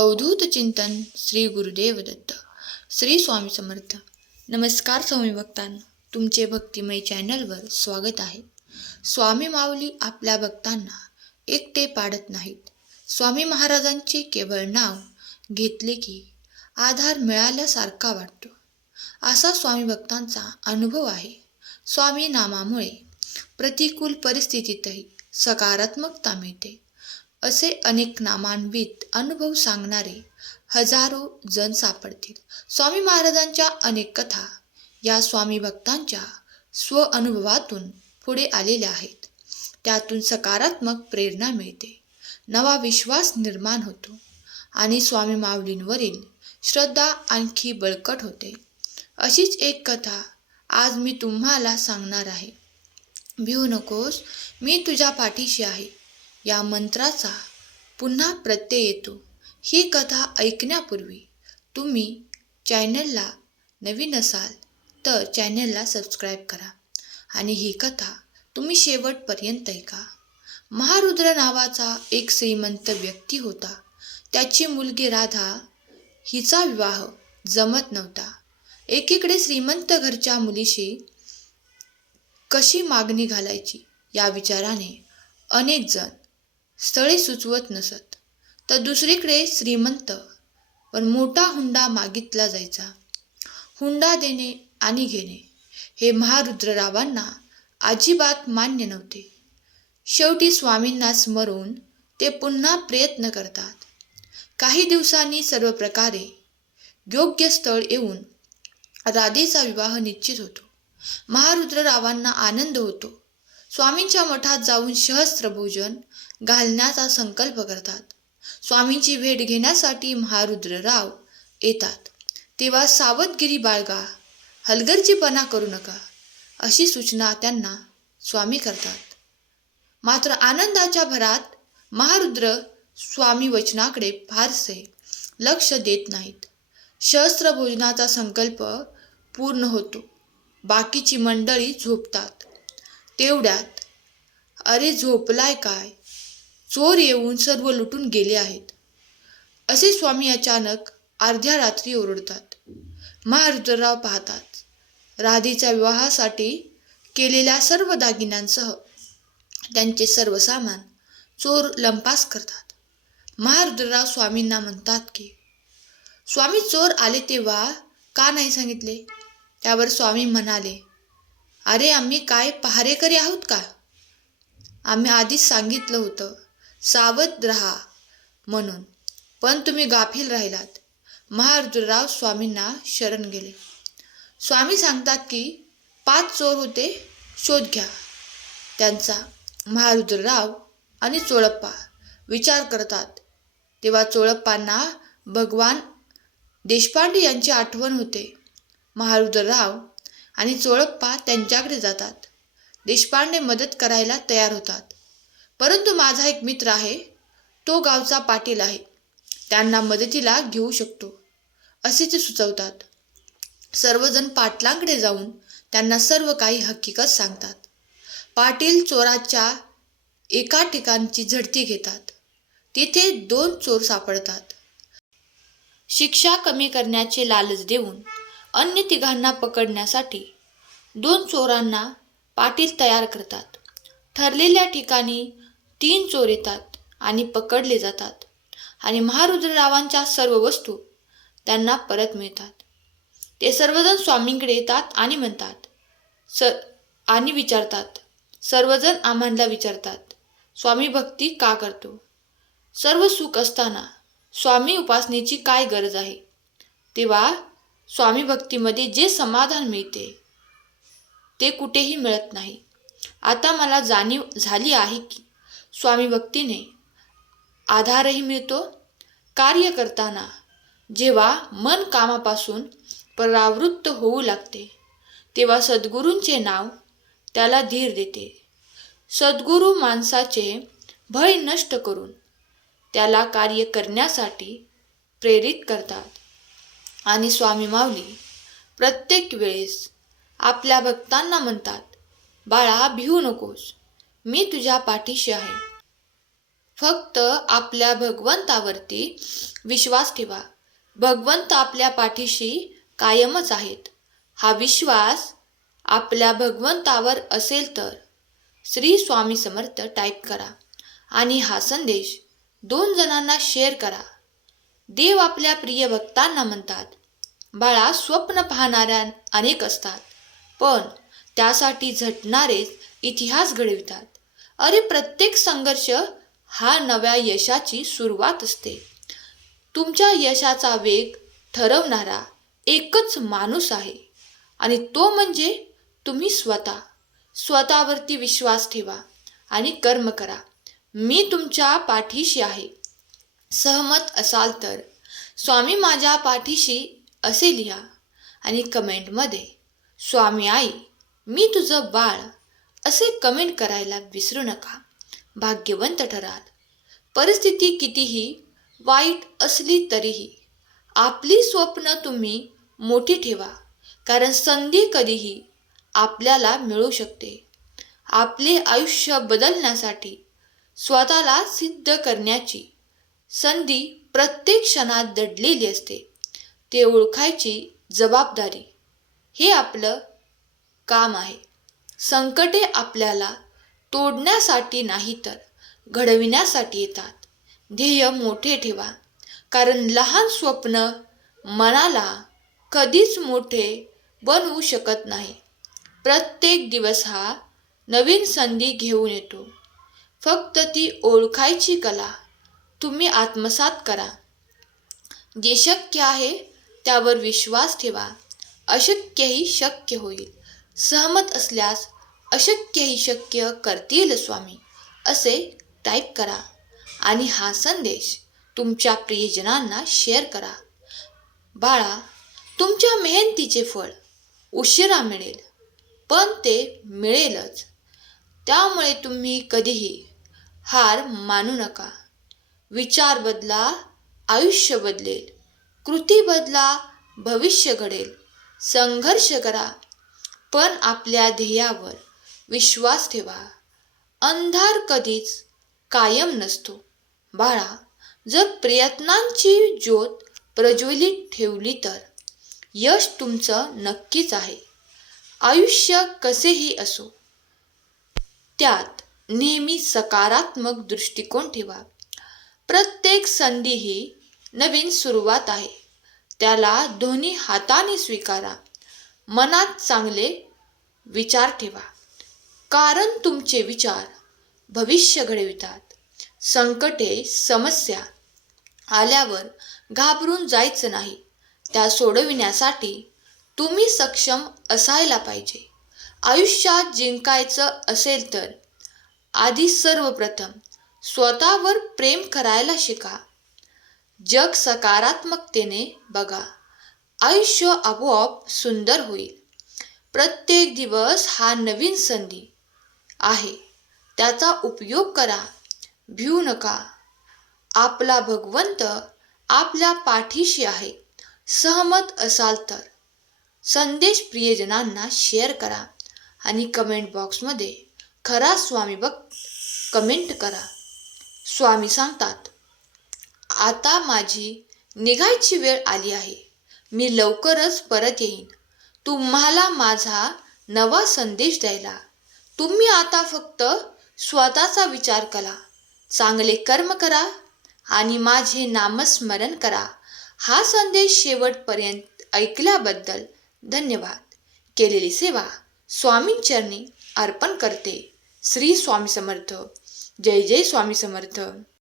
अवधूत चिंतन श्री गुरुदेव दत्त. श्री स्वामी समर्थ. नमस्कार स्वामी भक्तांनो, तुमचे भक्तिमय चॅनलवर स्वागत आहे. स्वामी माऊली आपल्या भक्तांना एकटे पाडत नाहीत. स्वामी महाराजांचे केवळ नाव घेतले की आधार मिळाल्यासारखा वाटतो, असा स्वामी भक्तांचा अनुभव आहे. स्वामी नामामुळे प्रतिकूल परिस्थितीतही सकारात्मकता मिळते, असे अनेक नामान्वित अनुभव सांगणारे हजारो जण सापडतील. स्वामी महाराजांच्या अनेक कथा या स्वामी भक्तांच्या स्व अनुभवातून पुढे आलेल्या आहेत. त्यातून सकारात्मक प्रेरणा मिळते, नवा विश्वास निर्माण होतो आणि स्वामी माऊलींवरील श्रद्धा आणखी बळकट होते. अशीच एक कथा आज मी तुम्हाला सांगणार आहे. भिवू नकोस, मी तुझ्या पाठीशी आहे या मंत्राचा पुन्हा प्रत्यय येतो. ही कथा ऐकण्यापूर्वी तुम्ही चॅनलला नवीन असाल तर चॅनलला सबस्क्राईब करा आणि ही कथा तुम्ही शेवटपर्यंत ऐका. महारुद्र नावाचा एक श्रीमंत व्यक्ती होता. त्याची मुलगी राधा हिचा विवाह जमत नव्हता. एकीकडे श्रीमंत घरच्या मुलीशी कशी मागणी घालायची या विचाराने अनेक जण स्थळे सुचवत नसत, तर दुसरीकडे श्रीमंत पण मोठा हुंडा मागितला जायचा. हुंडा देणे आणि घेणे हे महारुद्ररावांना अजिबात मान्य नव्हते. शेवटी स्वामींना स्मरून ते पुन्हा प्रयत्न करतात. काही दिवसांनी सर्व प्रकारे योग्य स्थळ येऊन राधेचा विवाह निश्चित होतो. महारुद्ररावांना आनंद होतो. स्वामींच्या मठात जाऊन सहस्त्र भोजन घालण्याचा संकल्प करतात. स्वामींची भेट घेण्यासाठी महारुद्रराव येतात तेव्हा सावधगिरी बाळगा, हलगर्जीपणा करू नका, अशी सूचना त्यांना स्वामी करतात. मात्र आनंदाच्या भरात महारुद्र स्वामी वचनाकडे फारसे लक्ष देत नाहीत. सहस्त्र भोजनाचा संकल्प पूर्ण होतो. बाकीची मंडळी झोपतात. तेवढ्यात अरे झोपलाय काय, चोर येऊन सर्व लुटून गेले आहेत, असे स्वामी अचानक अर्ध्या रात्री ओरडतात. महारुद्रराव पाहतात. राधेच्या विवाहासाठी केलेल्या सर्व दागिन्यांसह त्यांचे सर्व सामान चोर लंपास करतात. महारुद्रराव स्वामींना म्हणतात की स्वामी, चोर आले तेव्हा का नाही सांगितले? त्यावर स्वामी म्हणाले, अरे आम्ही काय पहारेकरी आहोत का? आम्ही आधीच सांगितलं होतं सावध रहा म्हणून, पण तुम्ही गाफील राहिलात. महारुद्रराव स्वामींना शरण गेले. स्वामी सांगतात की 5 चोर होते, शोध घ्या त्यांचा. महारुद्रराव आणि चोळप्पा विचार करतात. तेव्हा चोळप्पांना भगवान देशपांडे यांची आठवण होते. महारुद्रराव आणि चोळप्पा त्यांच्याकडे जातात. देशपांडे मदत करायला तयार होतात. परंतु माझा एक मित्र आहे, तो गावचा पाटील आहे, त्यांना मदतीला घेऊ शकतो, असे ते सुचवतात. सर्वजण पाटलांकडे जाऊन त्यांना सर्व काही हकीकत सांगतात. पाटील चोराच्या एका ठिकाणची झडती घेतात. तिथे 2 चोर सापडतात. शिक्षा कमी करण्याचे लालच देऊन अन्य तिघांना पकडण्यासाठी 2 चोरांना पाटील तयार करतात. ठरलेल्या ठिकाणी 3 चोर येतात आणि पकडले जातात आणि महारुद्ररावांच्या सर्व वस्तू त्यांना परत मिळतात. ते सर्वजण स्वामींकडे येतात आणि म्हणतात आणि विचारतात. सर्वजण आम्हाला विचारतात, स्वामी भक्ती का करतो? सर्व सुख असताना स्वामी उपासनेची काय गरज आहे? तेव्हा स्वामी भक्तीमध्ये जे समाधान मिळते ते कुठेही मिळत नाही. आता मला जाणीव झाली आहे की स्वामी भक्तीने आधारही मिळतो. कार्य करताना जेव्हा मन कामापासून परावृत्त होऊ लागते तेव्हा सद्गुरूंचे नाव त्याला धीर देते. सद्गुरू माणसाचे भय नष्ट करून त्याला कार्य करण्यासाठी प्रेरित करतात. आणि स्वामी माऊली प्रत्येक वेळेस आपल्या भक्तांना म्हणतात, बाळा भिवू नकोस, मी तुझ्या पाठीशी आहे. फक्त आपल्या भगवंतावरती विश्वास ठेवा. भगवंत आपल्या पाठीशी कायमच आहेत. हा विश्वास आपल्या भगवंतावर असेल तर श्री स्वामी समर्थ टाईप करा आणि हा संदेश 2 जणांना शेअर करा. देव आपल्या प्रिय भक्तांना म्हणतात, बाळा, स्वप्न पाहणाऱ्या अनेक असतात, पण त्यासाठी झटणारेच इतिहास घडवितात. अरे, प्रत्येक संघर्ष हा नव्या यशाची सुरुवात असते. तुमच्या यशाचा वेग ठरवणारा एकच माणूस आहे आणि तो म्हणजे तुम्ही स्वतः. स्वतःवरती विश्वास ठेवा आणि कर्म करा. मी तुमच्या पाठीशी आहे. सहमत असाल तर स्वामी माझ्या पाठीशी असे लिहा आणि कमेंटमध्ये स्वामी आई मी तुझं बाळ असे कमेंट करायला विसरू नका. भाग्यवंत ठराल. परिस्थिती कितीही वाईट असली तरीही आपली स्वप्न तुम्ही मोठी ठेवा, कारण संधी कधीही आपल्याला मिळू शकते. आपले आयुष्य बदलण्यासाठी स्वतःला सिद्ध करण्याची संधी प्रत्येक क्षणात दडलेली असते. ते ओळखायची जबाबदारी हे आपलं काम आहे. संकटे आपल्याला तोडण्यासाठी नाही तर घडविण्यासाठी येतात. ध्येय मोठे ठेवा, कारण लहान स्वप्न मनाला कधीच मोठे बनवू शकत नाही. प्रत्येक दिवस हा नवीन संधी घेऊन येतो. फक्त ती ओळखायची कला तुम्ही आत्मसात करा. जे शक्य आहे त्यावर विश्वास ठेवा. अशक्यही शक्य होईल. सहमत असल्यास अशक्यही शक्य करतील स्वामी असे टाईप करा आणि हा संदेश तुमच्या प्रियजनांना शेअर करा. बाळा, तुमच्या मेहनतीचे फळ उशिरा मिळेल, पण ते मिळेलच. त्यामुळे तुम्ही कधीही हार मानू नका. विचार बदला, आयुष्य बदलेल. कृती बदला, भविष्य घडेल. संघर्ष करा, पण आपल्या ध्येयावर विश्वास ठेवा. अंधार कधीच कायम नसतो. बाळा, जर प्रयत्नांची ज्योत प्रज्वलित ठेवली तर यश तुमचं नक्कीच आहे. आयुष्य कसेही असो, त्यात नेहमी सकारात्मक दृष्टिकोन ठेवा. प्रत्येक संधी ही नवीन सुरुवात आहे. त्याला दोन्ही हाताने स्वीकारा. मनात चांगले विचार ठेवा, कारण तुमचे विचार भविष्य घडवितात. संकटे, समस्या आल्यावर घाबरून जायचं नाही. त्या सोडविण्यासाठी तुम्ही सक्षम असायला पाहिजे. आयुष्यात जिंकायचं असेल तर आधी सर्वप्रथम स्वतःवर प्रेम करायला शिका. जग सकारात्मकतेने बघा. आयुष्य आपोआप सुंदर होईल. प्रत्येक दिवस हा नवीन संधी आहे. त्याचा उपयोग करा. भिवू नका. आपला भगवंत आपल्या पाठीशी आहे. सहमत असाल तर संदेश प्रियजनांना शेअर करा आणि कमेंट बॉक्समध्ये खरा स्वामी भक्त कमेंट करा. स्वामी सांगतात, आता माझी निघायची वेळ आली आहे. मी लवकरच परत येईन तुम्हाला माझा नवा संदेश द्यायला. तुम्ही आता फक्त स्वतःचा विचार करा, चांगले कर्म करा आणि माझे नामस्मरण करा. हा संदेश शेवटपर्यंत ऐकल्याबद्दल धन्यवाद. केलेली सेवा स्वामींचरणी अर्पण करते. श्री स्वामी समर्थ. जय जय स्वामी समर्थ.